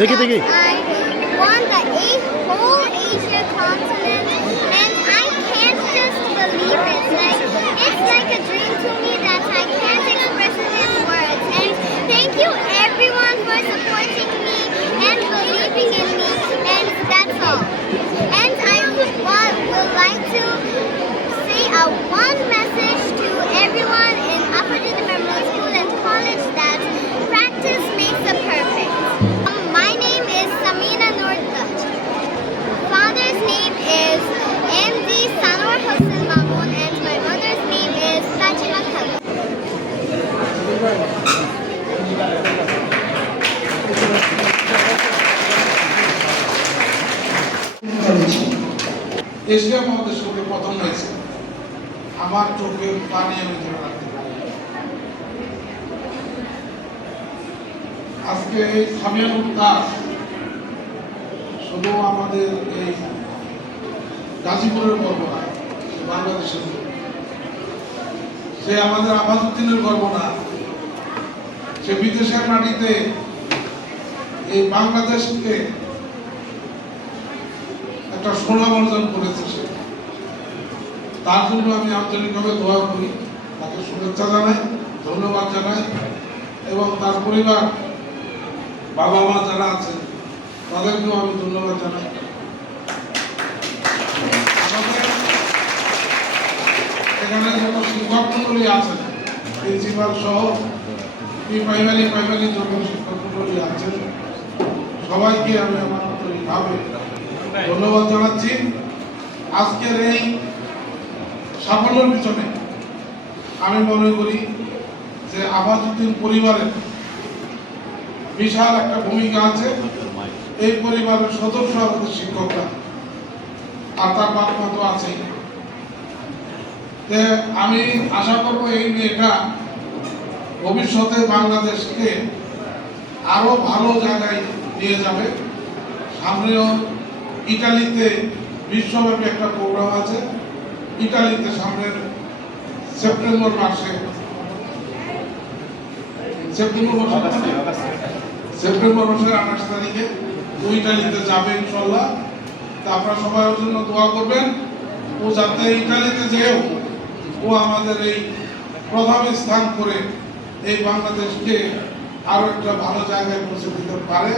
দেখি দেখি I won the whole Asia continent, and I can't just believe it. Like, it's like a dream to me that I can't express it in words. And thank you everyone for supporting me and believing in me, and that's all. And I would like to say one message to everyone in Upper Junior Memorial School and College, that practice makes the perfect. My name is Samina Nordaj. Father's name is MD Sanwar Hossain Mamoon, and my mother's name is Sajima Khalil. Asia মহাদেশে প্রথম হয়েছে, আমার চোখে পানি আমি ধরে রাখতে পারি। আজকে এই সামিয়ানুল দাস শুধু আমাদের এই গাজীপুরের গর্ব না, বাংলাদেশের, সে আমাদের আবাসুদ্দিনের গর্ব না, সে বিদেশের মাটিতে এই বাংলাদেশকে একটা সুনাম অর্জন করেছে। সে তার জন্য আমি আন্তরিকভাবে দোয়া করি, তাকে শুভেচ্ছা জানাই, ধন্যবাদ জানাই, এবং তার পরিবার, বাবা মা যারা আছেন তাদেরকেও আমি ধন্যবাদ জানাই। আমাদের এখানে যত শিক্ষক মন্ডলী আছেন, প্রিন্সিপাল সহ প্রাইমারি যত শিক্ষক মন্ডলী আছেন, সবাইকে আমি আমার আন্তরিকভাবে ধন্যবাদ জানাচ্ছি। আজকের এই সাফল্যের পিছনে আমি মনে করি যে আবাসুদ্দিন পরিবারের বিশাল একটা ভূমিকা আছে। এই পরিবারের সদস্য আমাদের শিক্ষকরা, আর তার বাপ মা তো আছেই। আমি আশা করব এই মেয়েটা ভবিষ্যতে বাংলাদেশকে আরো ভালো জায়গায় নিয়ে যাবে। সামনেও ইটালিতে বিশ্বব্যাপী একটা প্রোগ্রাম আছে, ইটালিতে সামনের সেপ্টেম্বর মাসে 28 তারিখে ও ইটালিতে যাবে ইনশাল্লাহ। তা আপনারা সবাই ওর জন্য দোয়া করবেন, ও যাতে ইটালিতে যেও ও আমাদের এই প্রথম স্থান করে এই বাংলাদেশকে আরো একটা ভালো জায়গায় পৌঁছে দিতে পারে।